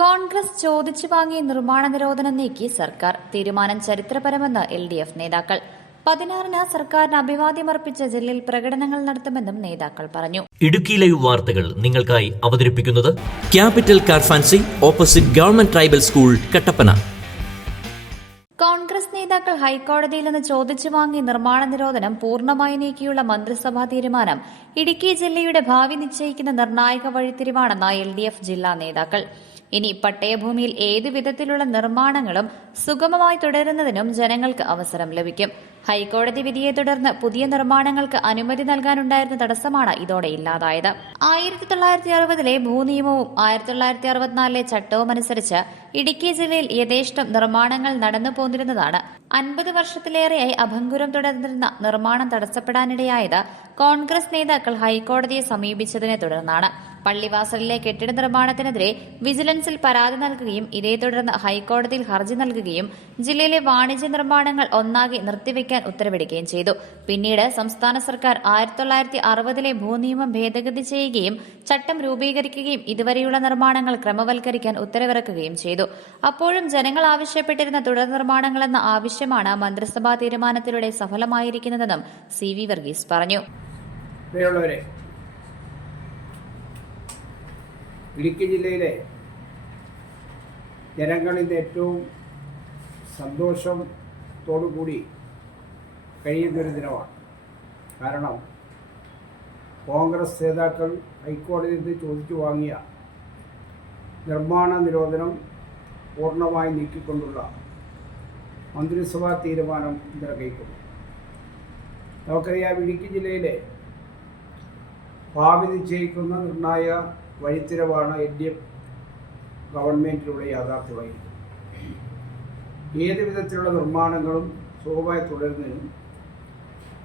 കോൺഗ്രസ് ചോദിച്ചു വാങ്ങിയ നിർമ്മാണ നിരോധനം നീക്കി സർക്കാർ. തീരുമാനം ചരിത്രപരമെന്ന് LDF നേതാക്കൾ. 16-ന് സർക്കാരിന് അഭിവാദ്യമർപ്പിച്ച് ജില്ലയിൽ പ്രകടനങ്ങൾ നടത്തുമെന്നും നേതാക്കൾ പറഞ്ഞു. ഇടുക്കി ലൈവ് വാർത്തകൾ നിങ്ങൾക്കായി അവതരിപ്പിക്കുന്നത് capital Car Fancy opposite government tribal school, Kattappana. Congress നേതാക്കൾ ഹൈക്കോടതിയിൽ നിന്ന് ചോദിച്ചു വാങ്ങിയ നിർമ്മാണ നിരോധനം പൂർണ്ണമായി നീക്കിയുള്ള മന്ത്രിസഭാ തീരുമാനം ഇടുക്കി ജില്ലയുടെ ഭാവി നിശ്ചയിക്കുന്ന നിർണായക വഴിത്തിരിവാണെന്ന് LDF ജില്ലാ നേതാക്കൾ. ഇനി പട്ടയഭൂമിയിൽ ഏതു വിധത്തിലുള്ള നിർമ്മാണങ്ങളും സുഗമമായി തുടരുന്നതിനും ജനങ്ങൾക്ക് അവസരം ലഭിക്കും. ഹൈക്കോടതി വിധിയെ തുടർന്ന് പുതിയ നിർമ്മാണങ്ങൾക്ക് അനുമതി നൽകാനുണ്ടായിരുന്ന തടസ്സമാണ് ഇതോടെ ഇല്ലാതായത്. 1960-ലെ ഭൂനിയമവും 1964-ലെ ചട്ടവും അനുസരിച്ച് ഇടുക്കി ജില്ലയിൽ യഥേഷ്ടം നിർമ്മാണങ്ങൾ നടന്നു പോന്നിരുന്നതാണ്. 50 വർഷത്തിലേറെയായി അഭംഗുരം തുടർന്നിരുന്ന നിർമ്മാണം തടസ്സപ്പെടാനിടയായത് കോൺഗ്രസ് നേതാക്കൾ ഹൈക്കോടതിയെ സമീപിച്ചതിനെ തുടർന്നാണ്. പള്ളിവാസലിലെ കെട്ടിട നിർമ്മാണത്തിനെതിരെ വിജിലൻസിൽ പരാതി നൽകുകയും ഇതേ തുടർന്ന് ഹൈക്കോടതിയിൽ ഹർജി നൽകുകയും ജില്ലയിലെ വാണിജ്യ നിർമ്മാണങ്ങൾ ഒന്നാകെ നിർത്തിവെക്കാൻ ഉത്തരവിടുകയും ചെയ്തു. പിന്നീട് സംസ്ഥാന സർക്കാർ 1960-ലെ ഭൂനിയമം ഭേദഗതി ചെയ്യുകയും ചട്ടം രൂപീകരിക്കുകയും ഇതുവരെയുള്ള നിർമ്മാണങ്ങൾ ക്രമവൽക്കരിക്കാൻ ഉത്തരവിറക്കുകയും ചെയ്തു. അപ്പോഴും ജനങ്ങൾ ആവശ്യപ്പെട്ടിരുന്ന തുടർ നിർമ്മാണങ്ങളെന്ന ആവശ്യമാണ് മന്ത്രിസഭാ തീരുമാനത്തിലൂടെ സഫലമായിരിക്കുന്നതെന്നും CV വർഗീസ് പറഞ്ഞു. ഇടുക്കി ജില്ലയിലെ ജനങ്ങളിൽ ഏറ്റവും സന്തോഷത്തോടുകൂടി കഴിയുന്നൊരു ദിനമാണ്. കാരണം കോൺഗ്രസ് നേതാക്കൾ ഹൈക്കോടതിയിൽ നിന്ന് ചോദിച്ചു വാങ്ങിയ നിർമ്മാണ നിരോധനം പൂർണ്ണമായി നീക്കിക്കൊണ്ടുള്ള മന്ത്രിസഭാ തീരുമാനം നിർവഹിക്കുന്നു. നമുക്കറിയാം, ഇടുക്കി ജില്ലയിലെ ഭാവി നിശ്ചയിക്കുന്ന നിർണായക വഴിത്തിരിവാണ് LDF ഗവൺമെൻറ്റിലൂടെ യാഥാർത്ഥ്യമായിരിക്കുന്നത്. ഏത് വിധത്തിലുള്ള നിർമ്മാണങ്ങളും സുഗമമായി തുടരുന്നതിനും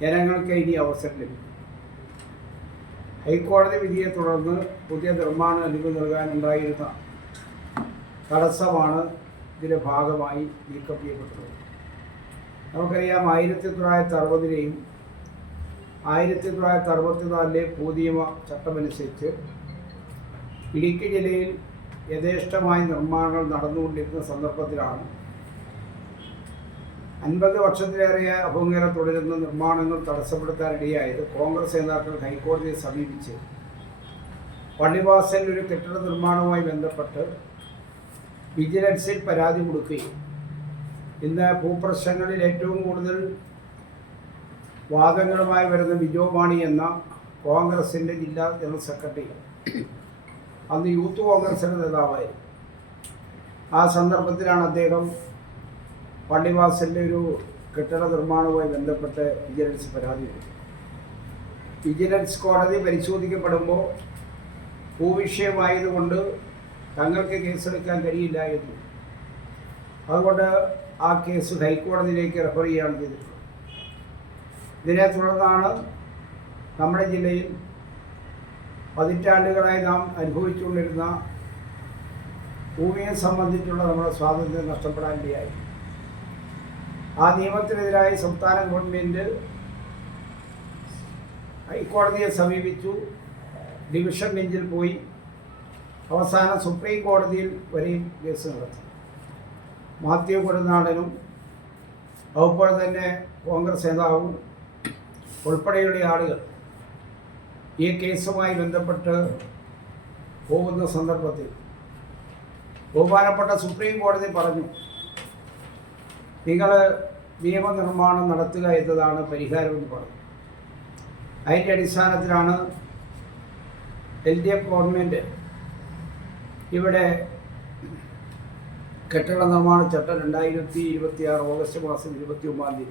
ജനങ്ങൾക്ക് ഇനി അവസരം ലഭിക്കും. ഹൈക്കോടതി വിധിയെ തുടർന്ന് പുതിയ നിർമ്മാണ അനുമതി നൽകാനുണ്ടായിരുന്ന തടസ്സമാണ് ഇതിൻ്റെ ഭാഗമായി നീക്കം ചെയ്യപ്പെട്ടത്. നമുക്കറിയാം, 1960-ലെയും 1964-ലെ ഭൂനിയമ ചട്ടമനുസരിച്ച് ഇടുക്കി ജില്ലയിൽ യഥേഷ്ടമായി നിർമ്മാണങ്ങൾ നടന്നുകൊണ്ടിരുന്ന സന്ദർഭത്തിലാണ് 50 വർഷത്തിലേറെ അഭംഗുരം തുടരുന്ന നിർമ്മാണങ്ങൾ തടസ്സപ്പെടുത്താനിടയായത്. കോൺഗ്രസ് നേതാക്കൾ ഹൈക്കോടതിയെ സമീപിച്ച് പള്ളിവാസലിൽ ഒരു കെട്ടിട നിർമ്മാണവുമായി ബന്ധപ്പെട്ട് വിജിലൻസിൽ പരാതി കൊടുക്കുകയും ഇന്ന് ഭൂപ്രശ്നങ്ങളിൽ ഏറ്റവും കൂടുതൽ വാദങ്ങളുമായി വരുന്ന ബിജോ മാണി എന്ന കോൺഗ്രസിൻ്റെ ജില്ലാ ജനറൽ സെക്രട്ടറി, അന്ന് യൂത്ത് കോൺഗ്രസിൻ്റെ നേതാവായിരുന്നു. ആ സന്ദർഭത്തിലാണ് അദ്ദേഹം പള്ളിവാസലിൻ്റെ ഒരു കെട്ടിട നിർമ്മാണവുമായി ബന്ധപ്പെട്ട് വിജിലൻസ് പരാതി കൊടുത്തു. വിജിലൻസ് കോടതി പരിശോധിക്കപ്പെടുമ്പോൾ ഭൂവിഷയമായതുകൊണ്ട് തങ്ങൾക്ക് കേസെടുക്കാൻ കഴിയില്ല എന്നു. അതുകൊണ്ട് ആ കേസ് ഹൈക്കോടതിയിലേക്ക് റെഫർ ചെയ്യുകയാണ് ചെയ്തിട്ടുള്ളത്. ഇതിനെ തുടർന്നാണ് നമ്മുടെ ജില്ലയിൽ പതിറ്റാണ്ടുകളായി നാം അനുഭവിച്ചുകൊണ്ടിരുന്ന ഭൂമിയെ സംബന്ധിച്ചുള്ള നമ്മുടെ സ്വാതന്ത്ര്യം നഷ്ടപ്പെടാനിടയായി. ആ നിയമത്തിനെതിരായി സംസ്ഥാന ഗവൺമെൻറ് ഹൈക്കോടതിയെ സമീപിച്ചു. ഡിവിഷൻ ബെഞ്ചിൽ പോയി അവസാനം സുപ്രീം കോടതിയിൽ വരെയും കേസ് നടത്തി. മാത്യു കൊടുനാടനും അതുപോലെ തന്നെ കോൺഗ്രസ് നേതാവും ഉൾപ്പെടെയുള്ള ആളുകൾ ഈ കേസുമായി ബന്ധപ്പെട്ട് പോകുന്ന സന്ദർഭത്തിൽ ബഹുമാനപ്പെട്ട സുപ്രീം കോടതി പറഞ്ഞു, നിങ്ങൾ നിയമനിർമ്മാണം നടത്തുക എന്നതാണ് പരിഹാരമെന്ന് പറഞ്ഞു. അതിൻ്റെ അടിസ്ഥാനത്തിലാണ് LDF ഗവൺമെൻറ് ഇവിടെ കെട്ടിട നിർമ്മാണ ചട്ടം 2026 ഓഗസ്റ്റ് മാസം 29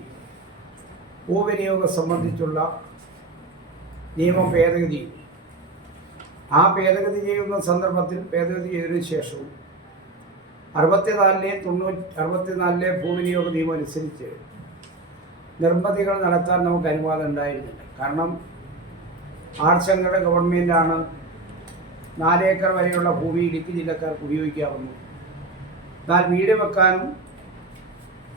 ഭൂവിനിയോഗം സംബന്ധിച്ചുള്ള നിയമം ഭേദഗതി. ആ ഭേദഗതി ചെയ്യുന്ന സന്ദർഭത്തിൽ ഭേദഗതി ചെയ്തതിനു ശേഷവും 64-ലെ ഭൂവിനിയോഗ നിയമം അനുസരിച്ച് നിർമ്മിതികൾ നടത്താൻ നമുക്ക് അനുവാദം ഉണ്ടായിരുന്നില്ല. കാരണം ആർച്ചങ്ങളുടെ ഗവൺമെൻറ്റാണ് 4 ഏക്കർ വരെയുള്ള ഭൂമി ഇടുക്കി ജില്ലക്കാർക്ക് ഉപയോഗിക്കാവുന്നു. എന്നാൽ വീട് വെക്കാനും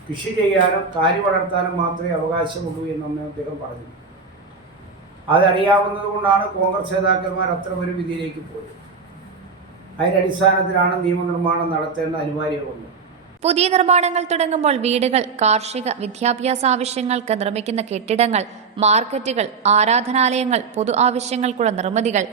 കൃഷി ചെയ്യാനും കാലി വളർത്താനും മാത്രമേ അവകാശമുള്ളൂ എന്ന് അദ്ദേഹം പറഞ്ഞു. അതറിയാവുന്നത് കൊണ്ടാണ് കോൺഗ്രസ് നേതാക്കന്മാർ അത്തരമൊരു വിധിയിലേക്ക് പോയത്. അതിൻ്റെ അടിസ്ഥാനത്തിലാണ് നിയമനിർമ്മാണം നടത്തേണ്ട അനിവാര്യമുണ്ട്. പുതിയ നിർമ്മാണങ്ങൾ തുടങ്ങുമ്പോൾ വീടുകൾ, കാർഷിക, വിദ്യാഭ്യാസ ആവശ്യങ്ങൾക്ക് നിർമ്മിക്കുന്ന കെട്ടിടങ്ങൾ, മാർക്കറ്റുകൾ, ആരാധനാലയങ്ങൾ, പൊതു ആവശ്യങ്ങൾക്കുള്ള നിർമ്മിതികൾ,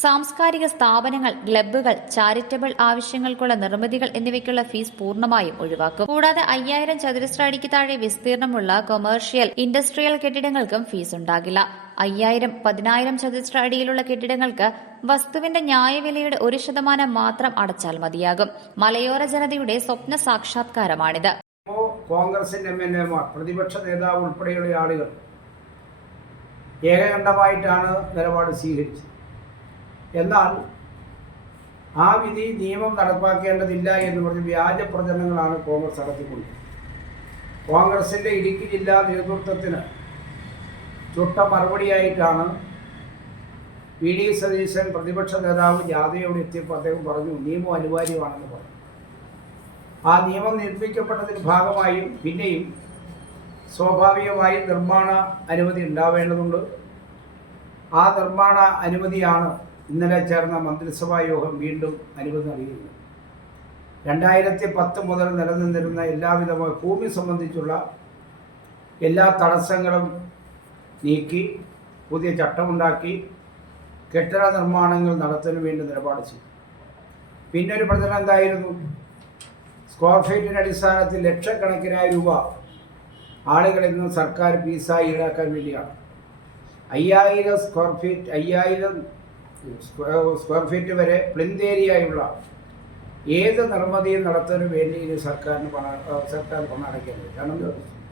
സാംസ്കാരിക സ്ഥാപനങ്ങൾ, ക്ലബ്ബുകൾ, ചാരിറ്റബിൾ ആവശ്യങ്ങൾക്കുള്ള നിർമ്മിതികൾ എന്നിവയ്ക്കുള്ള ഫീസ് പൂർണ്ണമായും ഒഴിവാക്കും. കൂടാതെ 5000 ചതുരശ്ര അടിക്ക് താഴെ വിസ്തീർണമുള്ള കൊമേഴ്ഷ്യൽ, ഇൻഡസ്ട്രിയൽ കെട്ടിടങ്ങൾക്കും ഫീസ് ഉണ്ടാകില്ല. 5000, 10000 ചതുരശ്ര അടിയിലുള്ള കെട്ടിടങ്ങൾക്ക് വസ്തുവിന്റെ ന്യായവിലയുടെ 1% മാത്രം അടച്ചാൽ മതിയാകും. മലയോര ജനതയുടെ സ്വപ്ന സാക്ഷാത്കാരമാണിത്. കോൺഗ്രസിന്റെ എംഎൽഎമാർ, പ്രതിപക്ഷ നേതാവ് ഉൾപ്പെടെയുള്ള ആളുകൾ ഏകകണ്ഠമായിട്ടാണ് നിലപാട് സ്വീകരിച്ചത്. എന്നാൽ ആ വിധി നിയമം നടപ്പാക്കേണ്ടതില്ല എന്ന് പറഞ്ഞ് വ്യാജ പ്രചരണങ്ങളാണ് കോൺഗ്രസ് നടത്തിക്കൊണ്ടത്. കോൺഗ്രസിന്റെ ഇടുക്കി ജില്ലാ നേതൃത്വത്തിന് ചുട്ട മറുപടിയായിട്ടാണ് വി ഡി സതീശൻ പ്രതിപക്ഷ നേതാവ് ജാഥയോട് എത്തിയപ്പോൾ അദ്ദേഹം പറഞ്ഞു നിയമം അനിവാര്യമാണെന്ന് പറഞ്ഞു. ആ നിയമം നിർമ്മിക്കപ്പെട്ടതിന് ഭാഗമായും പിന്നെയും സ്വാഭാവികമായും നിർമ്മാണ അനുമതി ഉണ്ടാവേണ്ടതുണ്ട്. ആ നിർമ്മാണ അനുമതിയാണ് ഇന്നലെ ചേർന്ന മന്ത്രിസഭാ യോഗം വീണ്ടും അനുമതി നൽകിയത്. 2010 മുതൽ നിലനിന്നിരുന്ന എല്ലാവിധ ഭൂമി സംബന്ധിച്ചുള്ള എല്ലാ തടസ്സങ്ങളും നീക്കി പുതിയ ചട്ടമുണ്ടാക്കി കെട്ടിട നിർമ്മാണങ്ങൾ നടത്തുന്നതിന് വേണ്ടി നിലപാട് ചെയ്തു. പിന്നെ ഒരു പ്രചരണം എന്തായിരുന്നു? സ്ക്വയർ ഫീറ്റിൻ്റെ അടിസ്ഥാനത്തിൽ ലക്ഷക്കണക്കിനായ രൂപ ആളുകളിൽ നിന്ന് സർക്കാർ ഫീസായി ഈടാക്കാൻ വേണ്ടിയാണ്. 5000 സ്ക്വയർ ഫീറ്റ് 5000 സ്ക്വയർ ഫീറ്റ് വരെ പ്ലിന്ത് ഏരിയയുള്ള ഏത് നിർമ്മിതിയും നടത്തുന്നതിന് വേണ്ടി ഇനി സർക്കാർ പണം അടയ്ക്കേണ്ടത്. കാരണം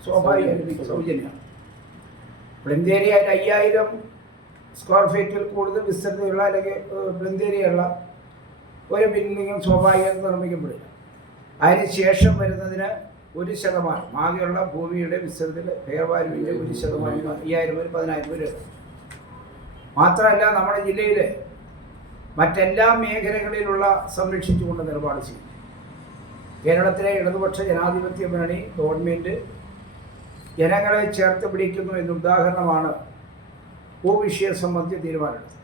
സ്വാഭാവിക സൗജന്യമാണ്. പ്ലിന്ത് ഏരിയ 5000 സ്ക്വയർ ഫീറ്റിൽ കൂടുതൽ വിസ്തൃതിയുള്ള അല്ലെങ്കിൽ പ്ലിന്ത് ഏരിയയുള്ള ഒരു ബിൽഡിങ്ങും സ്വാഭാവികം നിർമ്മിക്കപ്പെടില്ല. അതിനുശേഷം വരുന്നതിന് 1% ആകെയുള്ള ഭൂമിയുടെ വിസ്തൃതിയിൽ ഫെയർ വാല്യൂവിൻ്റെ 1%, 5000 മുതൽ 10000 വരെ. മാത്രമല്ല നമ്മുടെ ജില്ലയിലെ മറ്റെല്ലാ മേഖലകളിലുള്ള സംരക്ഷിച്ചുകൊണ്ട് നിലപാട് ചെയ്യും. കേരളത്തിലെ ഇടതുപക്ഷ ജനാധിപത്യ മുന്നണി ഗവൺമെൻറ് ജനങ്ങളെ ചേർത്ത് പിടിക്കുന്നു എന്ന ഉദാഹരണമാണ് ഭൂവിഷയം സംബന്ധിച്ച് തീരുമാനമെടുത്തത്.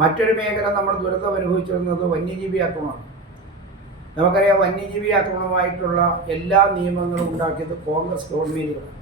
മറ്റൊരു മേഖല നമ്മൾ ദുരിതം അനുഭവിച്ചിരുന്നത് വന്യജീവി ആക്രമണമാണ്. നമുക്കറിയാം, വന്യജീവി ആക്രമണമായിട്ടുള്ള എല്ലാ നിയമങ്ങളും ഉണ്ടാക്കിയത് കോൺഗ്രസ് ഗവൺമെൻറ്റുകളാണ്.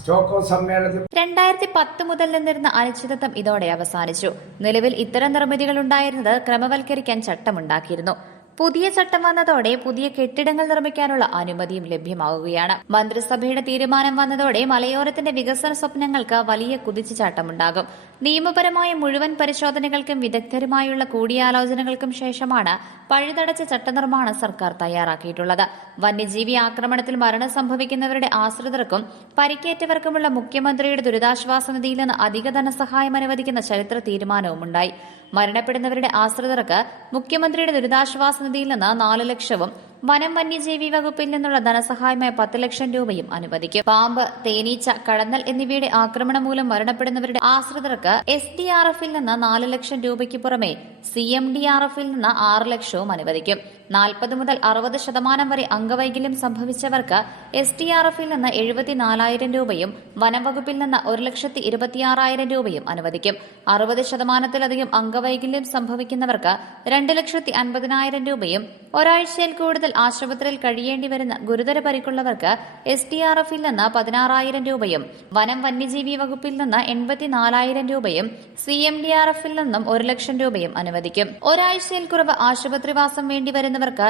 സ്റ്റോക്കോ സമ്മേളനത്തിൽ 2010 മുതൽ നിന്നിരുന്ന അനിശ്ചിതത്വം ഇതോടെ അവസാനിച്ചു. നിലവിൽ ഇത്തരം നിർമ്മിതികൾ ഉണ്ടായിരുന്നത് ക്രമവൽക്കരിക്കാൻ ചട്ടമുണ്ടാക്കിയിരുന്നു. പുതിയ ചട്ടം വന്നതോടെ പുതിയ കെട്ടിടങ്ങൾ നിർമ്മിക്കാനുള്ള അനുമതിയും ലഭ്യമാവുകയാണ്. മന്ത്രിസഭയുടെ തീരുമാനം വന്നതോടെ മലയോരത്തിന്റെ വികസന സ്വപ്നങ്ങൾക്ക് വലിയ കുതിച്ചുചാട്ടമുണ്ടാകും. നിയമപരമായ മുഴുവൻ പരിശോധനകൾക്കും വിദഗ്ധരുമായുള്ള കൂടിയാലോചനകൾക്കും ശേഷമാണ് പഴുതടച്ച ചട്ടനിർമ്മാണം സർക്കാർ തയ്യാറാക്കിയിട്ടുള്ളത്. വന്യജീവി ആക്രമണത്തിൽ മരണം സംഭവിക്കുന്നവരുടെ ആശ്രിതർക്കും പരിക്കേറ്റവർക്കുമുള്ള മുഖ്യമന്ത്രിയുടെ ദുരിതാശ്വാസ നിധിയിൽ നിന്ന് അധിക ധനസഹായം അനുവദിക്കുന്ന ചരിത്ര തീരുമാനവുമുണ്ടായി. മരണപ്പെടുന്നവരുടെ ആശ്രിതർക്ക് മുഖ്യമന്ത്രിയുടെ ദുരിതാശ്വാസ നിധിയിൽ നിന്ന് 4 ലക്ഷവും വനം വന്യജീവി വകുപ്പിൽ നിന്നുള്ള ധനസഹായമായ 10 ലക്ഷം രൂപയും അനുവദിക്കും. പാമ്പ്, തേനീച്ച, കടന്നൽ എന്നിവയുടെ ആക്രമണം മൂലം മരണപ്പെടുന്നവരുടെ ആശ്രിതർക്ക് SDRF-ൽ നിന്ന് 4 ലക്ഷം രൂപയ്ക്ക് പുറമെ CMDRF-ൽ നിന്ന് 6 ലക്ഷവും അനുവദിക്കും. 40 മുതൽ 60% വരെ അംഗവൈകല്യം സംഭവിച്ചവർക്ക് SDRF-ൽ നിന്ന് 74,000 രൂപയും വനംവകുപ്പിൽ നിന്ന് 1,26,000 രൂപയും അനുവദിക്കും. 60%-ലധികം അംഗവൈകല്യം സംഭവിക്കുന്നവർക്ക് 2,50,000 രൂപയും ഒരാഴ്ചയിൽ കൂടുതൽ ആശുപത്രിയിൽ കഴിയേണ്ടി വരുന്ന ഗുരുതര പരിക്കുള്ളവർക്ക് SDRF-ൽ നിന്ന് 16,000 രൂപയും വനം വന്യജീവി വകുപ്പിൽ നിന്ന് 84,000 രൂപയും CMDRF-ൽ നിന്നും 1 ലക്ഷം രൂപയും അനുവദിക്കും. ഒരാഴ്ചയിൽ കുറവ് ആശുപത്രിവാസം വേണ്ടിവരുന്നവർക്ക്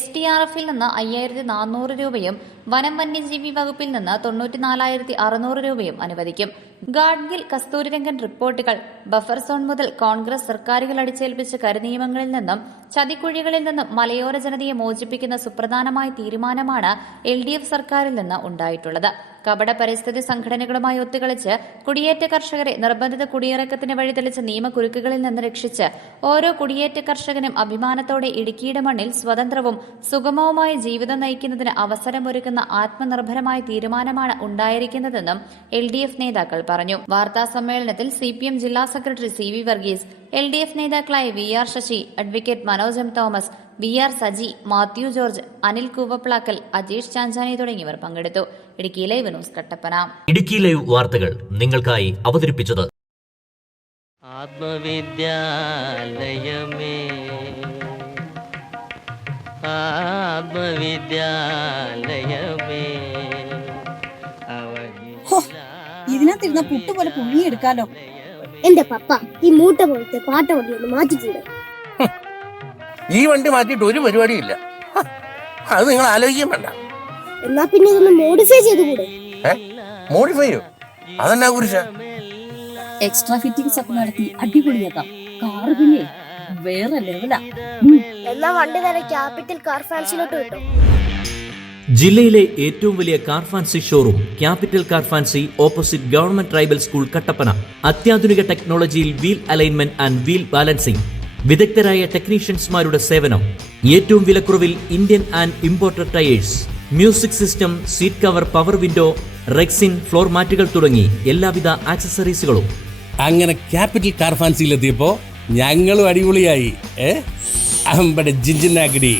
SDRF-ൽ നിന്ന് 5,400 രൂപയും വനം വന്യജീവി വകുപ്പിൽ നിന്ന് 94,600 രൂപയും അനുവദിക്കും. ഗാഡ്ഗിൽ, കസ്തൂരിരംഗൻ റിപ്പോർട്ടുകൾ, ബഫർ സോൺ മുതൽ കോൺഗ്രസ് സർക്കാരുകൾ അടിച്ചേൽപ്പിച്ച കരുനിയമങ്ങളിൽ നിന്നും ചതിക്കുഴികളിൽ നിന്നും മലയോര ജനതയെ മോചിപ്പിക്കുന്ന സുപ്രധാനമായ തീരുമാനമാണ് LDF സർക്കാരിൽ നിന്ന് ഉണ്ടായിട്ടുള്ളത്. കപട പരിസ്ഥിതി സംഘടനകളുമായി ഒത്തുകളിച്ച് കുടിയേറ്റ കർഷകരെ നിർബന്ധിത കുടിയിറക്കത്തിന് വഴിതെളിച്ച നിയമക്കുരുക്കുകളിൽ നിന്ന് രക്ഷിച്ച് ഓരോ കുടിയേറ്റ കർഷകനും അഭിമാനത്തോടെ ഇടുക്കിയുടെ മണ്ണിൽ സ്വതന്ത്രവും സുഗമവുമായ ജീവിതം നയിക്കുന്നതിന് അവസരമൊരുക്കുന്ന ആത്മനിർഭരമായ തീരുമാനമാണ് ഉണ്ടായിരിക്കുന്നതെന്നും LDF നേതാക്കൾ പറഞ്ഞു. വാർത്താ സമ്മേളനത്തിൽ CPM ജില്ലാ സെക്രട്ടറി CV വർഗീസ്, LDF നേതാക്കളായ VR Sasi, advocate Manoj M Thomas, VR Saji, Mathew George, Anil Koovaplackal, Ajeesh Chanchani തുടങ്ങിയവർ പങ്കെടുത്തു. Idukki live news Kattappana. Idukki live വാർത്തകൾ നിങ്ങൾക്കായി അവതരിപ്പിച്ചത് ആത്മവിദ്യാലയമേ ആത്മവിദ്യാലയമേ ഇതിനകത്തിരുന്ന പുട്ട് പോലെ പുഴുങ്ങിയെടുക്കാലോ. എന്റെ പപ്പ ഈ മൂട്ട പോലത്തെ പാട്ട വണ്ടി ഒന്ന് മാറ്റിക്കൂടെ? ഈ വണ്ടി മാറ്റിയിട്ട് ഒരു പരിപാടിയില്ല. അത് നിങ്ങൾ ആലോചിക്കാൻ വേണ്ട. എന്നാ പിന്നെ ഇതൊന്ന് മോഡിഫൈ ചെയ്തുകൂടെ? മോഡിഫൈയോ? അതെന്നാ കുറിച്ച? എക്സ്ട്രാ ഫിറ്റിംഗ്സ് ഒക്കെ നടത്തി അടിപൊളിയാക്കാം. കാറ് പിന്നെ വേറെ ലെവലാ. എന്നാ വണ്ടി നേരെ ക്യാപിറ്റൽ കാർ ഫാൻസിലോട്ട് കിട്ടും. ജില്ലയിലെ ഏറ്റവും വലിയ Car Fancy showroom Capital Car Fancy opposite government tribal school Kattappana. അത്യാധുനിക ടെക്നോളജിയിൽ wheel alignment and wheel balancing, വിദഗ്ധരായ ടെക്നീഷ്യൻസ്മാരുടെ സേവനം, ഏറ്റവും വിലക്കുറവിൽ Indian and imported tyres, music system, seat cover, power window, rexine, floor മാറ്റുകൾ തുടങ്ങി എല്ലാവിധ ആക്സസറീസുകളും. അങ്ങനെ ക്യാപിറ്റൽ കാർ ഫാൻസിയിലെത്തിയപ്പോ ഞങ്ങളും അടിപൊളിയായി. അമ്പടെ ജിഞ്ചിനാക്കിടി.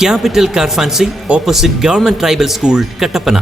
Capital Car Fancy opposite government tribal school Kattappana.